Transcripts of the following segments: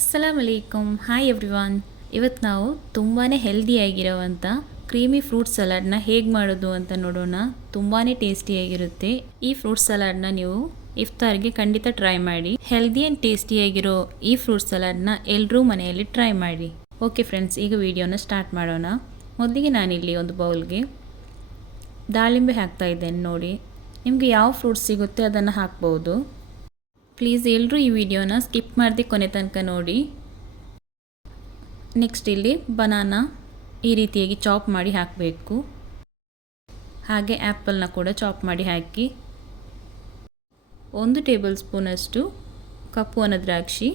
ಅಸ್ಸಲಾಮ್ ಅಲೈಕುಮ್ hi everyone ಇವತ್ತು ನಾವು ತುಂಬಾ ಹೆಲ್ದಿಯಾಗಿರೋವಂಥ ಕ್ರೀಮಿ ಫ್ರೂಟ್ ಸಲಾಡ್ನ ಹೇಗೆ ಮಾಡೋದು ಅಂತ ನೋಡೋಣ. ತುಂಬಾ ಟೇಸ್ಟಿಯಾಗಿರುತ್ತೆ ಈ ಫ್ರೂಟ್ ಸಲಾಡ್ನ ನೀವು ಇಫ್ತಾರ್ಗೆ ಖಂಡಿತ ಟ್ರೈ ಮಾಡಿ. ಹೆಲ್ದಿ ಆ್ಯಂಡ್ ಟೇಸ್ಟಿಯಾಗಿರೋ ಈ ಫ್ರೂಟ್ ಸಲಾಡ್ನ ಎಲ್ಲರೂ ಮನೆಯಲ್ಲಿ ಟ್ರೈ ಮಾಡಿ. ಓಕೆ ಫ್ರೆಂಡ್ಸ್ ಈಗ ವಿಡಿಯೋನ ಸ್ಟಾರ್ಟ್ ಮಾಡೋಣ. ಮೊದಲಿಗೆ ನಾನಿಲ್ಲಿ ಒಂದು ಬೌಲ್ಗೆ ದಾಳಿಂಬೆ ಹಾಕ್ತಾ ಇದ್ದೇನೆ ನೋಡಿ. ನಿಮಗೆ ಯಾವ ಫ್ರೂಟ್ಸ್ ಸಿಗುತ್ತೆ ಅದನ್ನು ಹಾಕ್ಬೋದು. ಪ್ಲೀಸ್ ಎಲ್ಲರೂ ಈ ವಿಡಿಯೋನ ಸ್ಕಿಪ್ ಮಾಡಿದೆ ಕೊನೆ ತನಕ ನೋಡಿ. ನೆಕ್ಸ್ಟ್ ಇಲ್ಲಿ ಬನಾನಾ ಈ ರೀತಿಯಾಗಿ ಚಾಪ್ ಮಾಡಿ ಹಾಕಬೇಕು. ಹಾಗೆ ಆ್ಯಪಲ್ನ ಕೂಡ ಚಾಪ್ ಮಾಡಿ ಹಾಕಿ. ಒಂದು ಟೇಬಲ್ ಸ್ಪೂನಷ್ಟು ಕಪ್ಪು ಒಣ ದ್ರಾಕ್ಷಿ.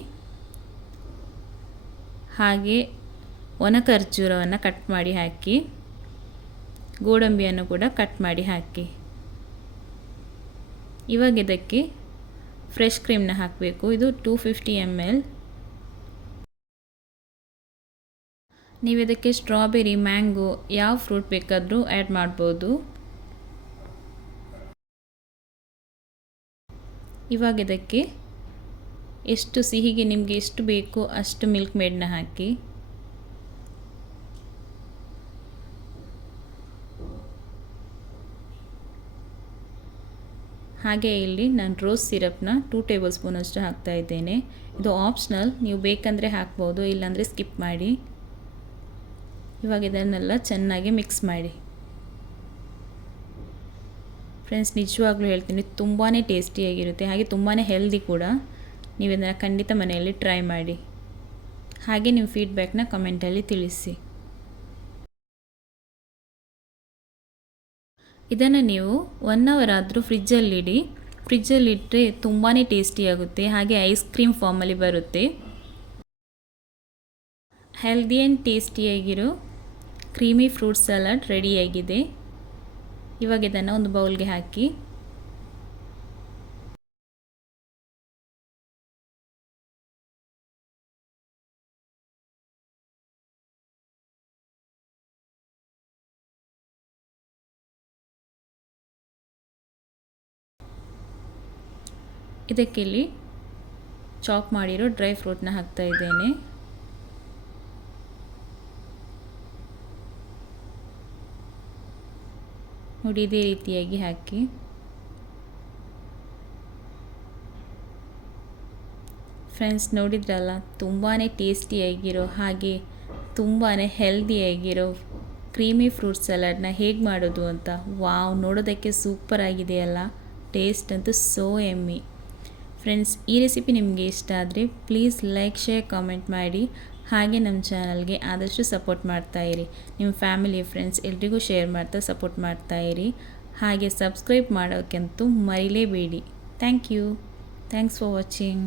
ಹಾಗೆ ಒಣ ಖರ್ಜೂರವನ್ನು ಕಟ್ ಮಾಡಿ ಹಾಕಿ. ಗೋಡಂಬಿಯನ್ನು ಕೂಡ ಕಟ್ ಮಾಡಿ ಹಾಕಿ. ಇವಾಗ ಇದಕ್ಕೆ ಫ್ರೆಶ್ ಕ್ರೀಮ್ನ ಹಾಕಬೇಕು. ಇದು ಟೂ ಫಿಫ್ಟಿ ಎಂ ಎಲ್. ನೀವು ಇದಕ್ಕೆ ಸ್ಟ್ರಾಬೆರಿ, ಮ್ಯಾಂಗೋ ಯಾವ ಫ್ರೂಟ್ ಬೇಕಾದರೂ ಆ್ಯಡ್ ಮಾಡ್ಬೋದು. ಇವಾಗ ಇದಕ್ಕೆ ಎಷ್ಟು ಸಿಹಿಗೆ ನಿಮಗೆ ಎಷ್ಟು ಬೇಕು ಅಷ್ಟು ಮಿಲ್ಕ್ ಮೇಡ್ನ ಹಾಕಿ. ಹಾಗೆ ಇಲ್ಲಿ ನಾನು ರೋಸ್ ಸಿರಪ್ನ ಟೂ ಟೇಬಲ್ ಸ್ಪೂನ್ ಅಷ್ಟು ಹಾಕ್ತಾ ಇದ್ದೇನೆ. ಇದು ಆಪ್ಷನಲ್ ನೀವು ಬೇಕಂದರೆ ಹಾಕ್ಬೋದು, ಇಲ್ಲಾಂದರೆ ಸ್ಕಿಪ್ ಮಾಡಿ. ಇವಾಗ ಇದನ್ನೆಲ್ಲ ಚೆನ್ನಾಗಿ ಮಿಕ್ಸ್ ಮಾಡಿ. ಫ್ರೆಂಡ್ಸ್ ನಿಜವಾಗ್ಲೂ ಹೇಳ್ತೀನಿ ತುಂಬಾ ಟೇಸ್ಟಿಯಾಗಿರುತ್ತೆ ಹಾಗೆ ತುಂಬಾ ಹೆಲ್ದಿ ಕೂಡ. ನೀವು ಇದನ್ನು ಖಂಡಿತ ಮನೆಯಲ್ಲಿ ಟ್ರೈ ಮಾಡಿ. ಹಾಗೆ ನಿಮ್ಮ ಫೀಡ್ಬ್ಯಾಕ್ನ ಕಮೆಂಟಲ್ಲಿ ತಿಳಿಸಿ. ಇದನ್ನು ನೀವು ಒನ್ ಅವರ್ ಆದರೂ ಫ್ರಿಜ್ಜಲ್ಲಿಡಿ ಫ್ರಿಜ್ಜಲ್ಲಿಟ್ಟರೆ ತುಂಬಾ ಟೇಸ್ಟಿಯಾಗುತ್ತೆ ಹಾಗೆ ಐಸ್ ಕ್ರೀಮ್ ಫಾರ್ಮಲ್ಲಿ ಬರುತ್ತೆ. ಹೆಲ್ದಿ ಆ್ಯಂಡ್ ಟೇಸ್ಟಿಯಾಗಿರೋ ಕ್ರೀಮಿ ಫ್ರೂಟ್ ಸಲಾಡ್ ರೆಡಿಯಾಗಿದೆ ಇವಾಗ ಇದನ್ನು ಒಂದು ಬೌಲ್ಗೆ ಹಾಕಿ. ಇದಕ್ಕೆ ಇಲ್ಲಿ ಚಾಪ್ ಮಾಡಿರೋ ಡ್ರೈ ಫ್ರೂಟ್ನ ಹಾಕ್ತಾ ಇದ್ದೇನೆ. ನೋಡಿ, ಇದೇ ರೀತಿಯಾಗಿ ಹಾಕಿ. ಫ್ರೆಂಡ್ಸ್, ನೋಡಿದ್ರಲ್ಲ ತುಂಬಾ ಟೇಸ್ಟಿಯಾಗಿರೋ ಹಾಗೆ ತುಂಬಾ ಹೆಲ್ದಿಯಾಗಿರೋ ಕ್ರೀಮಿ ಫ್ರೂಟ್ ಸಲಾಡ್ನ ಹೇಗೆ ಮಾಡೋದು ಅಂತ. ವಾವ್, ನೋಡೋದಕ್ಕೆ ಸೂಪರ್ ಆಗಿದೆಯಲ್ಲ ಟೇಸ್ಟ್ ಅಂತೂ ಸೋ ಎಮ್ಮಿ. ಫ್ರೆಂಡ್ಸ್ ಈ ರೆಸಿಪಿ ನಿಮಗೆ ಇಷ್ಟ ಆದರೆ ಪ್ಲೀಸ್ ಲೈಕ್ ಶೇರ್ ಕಾಮೆಂಟ್ ಮಾಡಿ. ಹಾಗೆ ನಮ್ಮ ಚಾನಲ್ಗೆ ಆದಷ್ಟು ಸಪೋರ್ಟ್ ಮಾಡ್ತಾಯಿರಿ ನಿಮ್ಮ ಫ್ಯಾಮಿಲಿ ಫ್ರೆಂಡ್ಸ್ ಎಲ್ರಿಗೂ ಶೇರ್ ಮಾಡ್ತಾ ಸಪೋರ್ಟ್ ಮಾಡ್ತಾಯಿರಿ ಹಾಗೆ ಸಬ್ಸ್ಕ್ರೈಬ್ ಮಾಡೋಕ್ಕಂತೂ ಮರಿಲೇಬೇಡಿ. Thank you thanks for watching